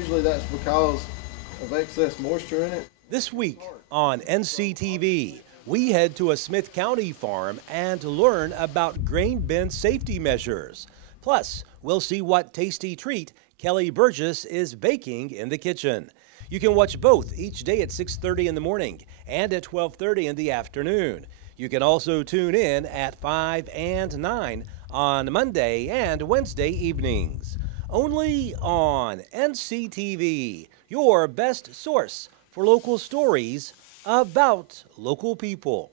usually that's because of excess moisture in it. This week on NCTV, we head to a Smith County farm and learn about grain bin safety measures. Plus, we'll see what tasty treat Kelly Burgess is baking in the kitchen. You can watch both each day at 6:30 in the morning and at 12:30 in the afternoon. You can also tune in at 5 and 9 on Monday and Wednesday evenings. Only on NCTV, your best source for local stories about local people.